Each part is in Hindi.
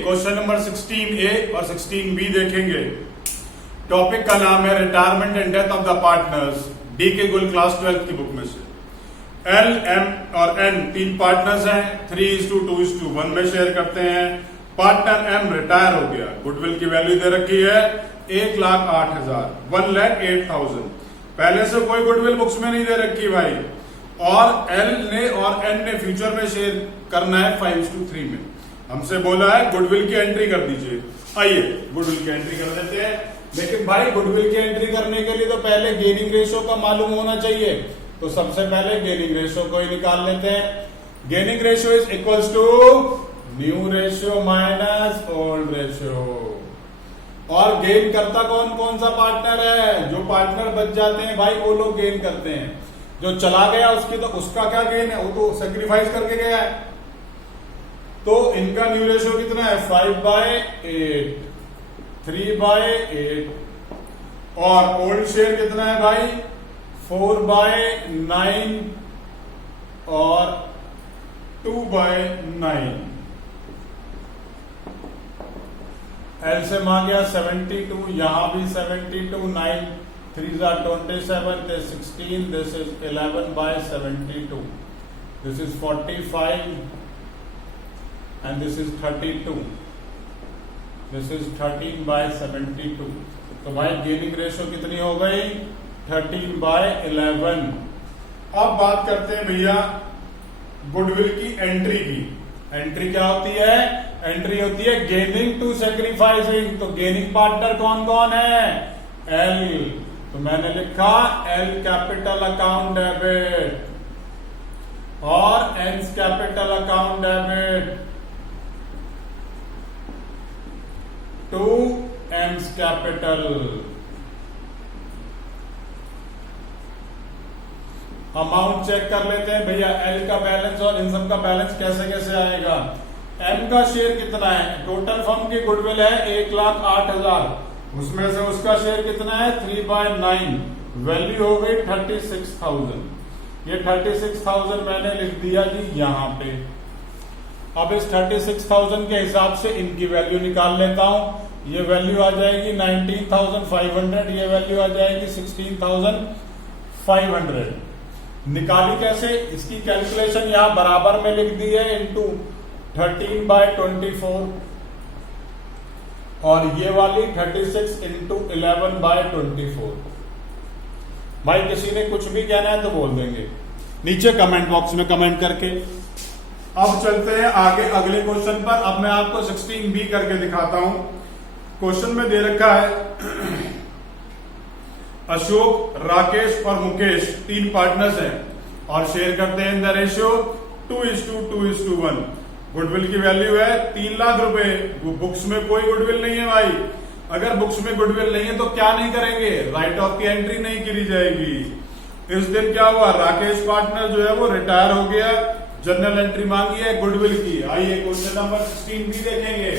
क्वेश्चन नंबर 16A और 16B देखेंगे। टॉपिक का नाम है retirement and death of the partners, D के गुल क्लास 12 की बुक में से। एल, एम और एन तीन पार्टनर्स हैं, 3:2:1 में शेयर करते हैं। पार्टनर एम रिटायर हो गया, गुडविल की वैल्यू दे रखी है 1,08,000, 1,08,000। पहले से कोई गुडविल बुक्स में नहीं दे रखी भाई। और एल ने और एन ने फ्यूचर में शेयर करना है 5:3 में। हमसे बोला है गुडविल की एंट्री कर दीजिए। आइए गुडविल की एंट्री कर देते हैं। लेकिन भाई गुडविल की एंट्री करने के लिए तो पहले गेनिंग रेशियो का मालूम होना चाहिए, तो सबसे पहले गेनिंग रेशियो को ही निकाल लेते हैं। Gaining ratio is equals to new ratio minus old ratio. और गेन करता कौन कौन सा पार्टनर है? जो पार्टनर बच जाते हैं भाई वो लोग गेन करते हैं। जो चला गया उसकी तो उसका क्या गेन है, वो तो सेक्रीफाइस करके गया है। तो इनका न्यू रेशियो कितना है? 5/8, 3/8। और ओल्ड शेयर कितना है भाई? 4/9 और 2/9। एलसीएम आ गया 72, यहां भी 72, 9 3s are 27, this 16, this is 11/72, this is 45 and this is 32, this is 13/72। तो भाई गेनिंग रेशियो कितनी हो गई? 13/11। अब बात करते हैं भैया गुडविल की एंट्री की। एंट्री क्या होती है? एंट्री होती है गेनिंग टू सेक्रीफाइसिंग। तो गेनिंग पार्टनर कौन कौन है? एल। तो मैंने लिखा एल कैपिटल अकाउंट डेबिट और N capital account debit to M's capital. Amount check कर लेते हैं भैया। एल का बैलेंस और इन सब का बैलेंस कैसे कैसे आएगा। एम का शेयर कितना है? टोटल फर्म की गुडविल है 1,08,000, उसमें से उसका शेयर कितना है? 3/9। वैल्यू हो गई 36,000। ये 36,000 मैंने लिख दिया जी यहां पे। अब इस 36,000 के हिसाब से इनकी वैल्यू निकाल लेता हूं। ये वैल्यू आ जाएगी 19,500, ये वैल्यू आ जाएगी 16,500। निकाली कैसे? इसकी कैलकुलेशन यहां बराबर में लिख दी है, इंटू 13/24 और ये वाली 36 इंटू 11/24। भाई किसी ने कुछ भी कहना है तो बोल देंगे नीचे कमेंट बॉक्स में कमेंट करके। अब चलते हैं आगे अगले क्वेश्चन पर। अब मैं आपको 16B करके दिखाता हूं। क्वेश्चन में दे रखा है अशोक, राकेश और मुकेश तीन पार्टनर्स हैं और शेयर करते हैं इन द रेशियो 2:2:1। गुडविल की वैल्यू है 3 लाख रुपए। बुक्स में कोई गुडविल नहीं है भाई। अगर बुक्स में गुडविल नहीं है तो क्या नहीं करेंगे? राइट ऑफ की एंट्री नहीं करी जाएगी। इस दिन क्या हुआ? राकेश पार्टनर जो है वो रिटायर हो गया, जनरल एंट्री मांगी है गुडविल की। आइए क्वेश्चन नंबर 16B देखेंगे।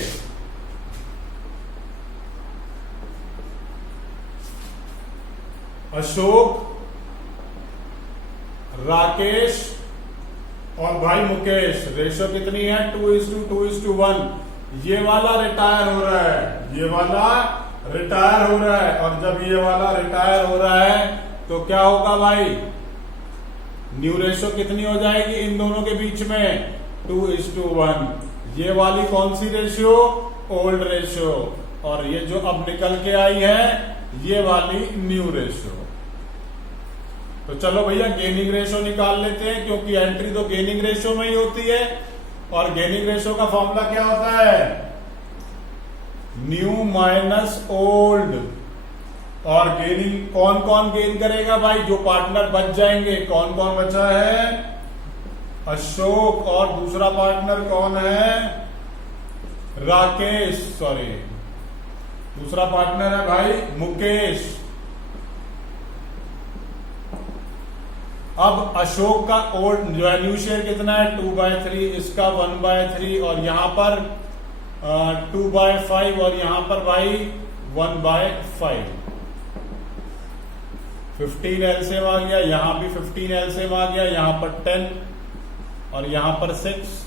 अशोक, राकेश और भाई मुकेश, रेशियो कितनी है? 2:2:1। ये वाला रिटायर हो रहा है, ये वाला रिटायर हो रहा है। और जब ये वाला रिटायर हो रहा है तो क्या होगा भाई? न्यू रेशियो कितनी हो जाएगी इन दोनों के बीच में? 2:1। ये वाली कौन सी रेशियो? Old ratio. और ये जो अब निकल के आई है ये वाली न्यू रेशियो। तो चलो भैया गेनिंग रेशियो निकाल लेते हैं, क्योंकि एंट्री तो गेनिंग रेशियो में ही होती है। और गेनिंग रेशियो का फॉर्मूला क्या होता है? New minus old. और गेनिंग कौन कौन गेन करेगा भाई? जो पार्टनर बच जाएंगे। कौन कौन बचा है? अशोक। और दूसरा पार्टनर कौन है? राकेश। सॉरी, दूसरा पार्टनर है भाई मुकेश। अब अशोक का ओल्ड जो है न्यू शेयर कितना है? 2/3, इसका 1/3 और यहां पर 2/5 और यहां पर भाई 1/5। 15 एलसीएम आ गया, यहां भी 15 एलसीएम आ गया, यहां पर 10 और यहां पर 6,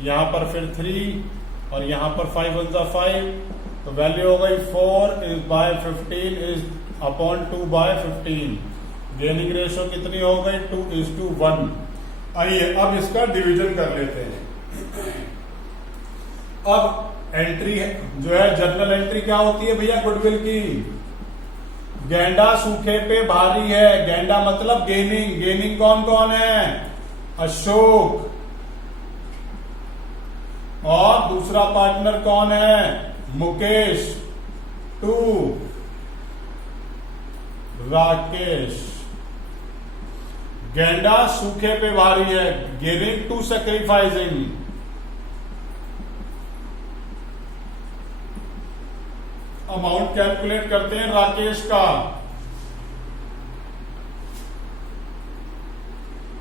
यहां पर फिर 3 और यहां पर 5 1 जा 5, तो वैल्यू हो गई 4 is by 15 is upon 2 by 15। Gaining ratio कितनी हो गई? 2:1। आइए अब इसका डिवीजन कर लेते हैं। अब एंट्री जो है जर्नल एंट्री क्या होती है भैया गुडविल की? गेंडा सूखे पे भारी है। गेंडा मतलब गेनिंग। गेनिंग कौन कौन है? अशोक। और दूसरा पार्टनर कौन है? मुकेश। 2 राकेश। गेंडा सूखे पे भारी है, गेनिंग 2 सैक्रिफाइसिंग। अमाउंट कैलकुलेट करते हैं राकेश का।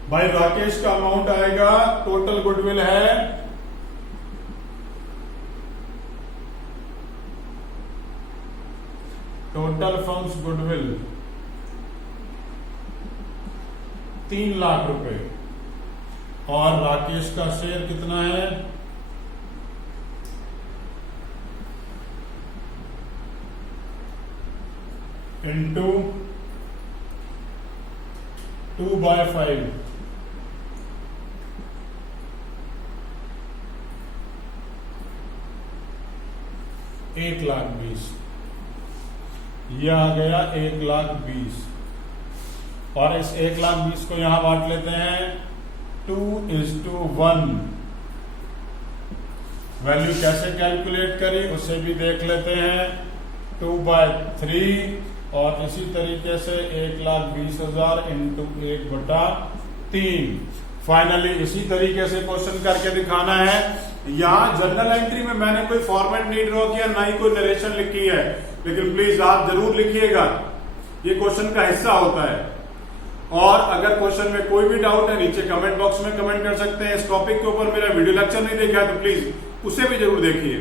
भाई राकेश का अमाउंट आएगा, टोटल गुडविल है टोटल फर्म्स गुडविल 3 लाख रुपए। और राकेश का शेयर कितना है? इंटू 2/5। $1,20,000। यह आ गया 1,20,000। और इस 1,20,000 को यहां बांट लेते हैं 2:1। वैल्यू कैसे कैलकुलेट करी उसे भी देख लेते हैं। 2/3 और इसी तरीके से 1,20,000 इंटू 1/3। फाइनली इसी तरीके से क्वेश्चन करके दिखाना है। यहाँ जर्नल एंट्री में मैंने कोई फॉर्मेट नहीं ड्रॉ किया, ना ही कोई नरेशन लिखी है, लेकिन प्लीज आप जरूर लिखिएगा, ये क्वेश्चन का हिस्सा होता है। और अगर क्वेश्चन में कोई भी डाउट है नीचे कमेंट बॉक्स में कमेंट कर सकते हैं। इस टॉपिक के ऊपर मेरा वीडियो लेक्चर नहीं देखा है तो प्लीज उसे भी जरूर देखिए।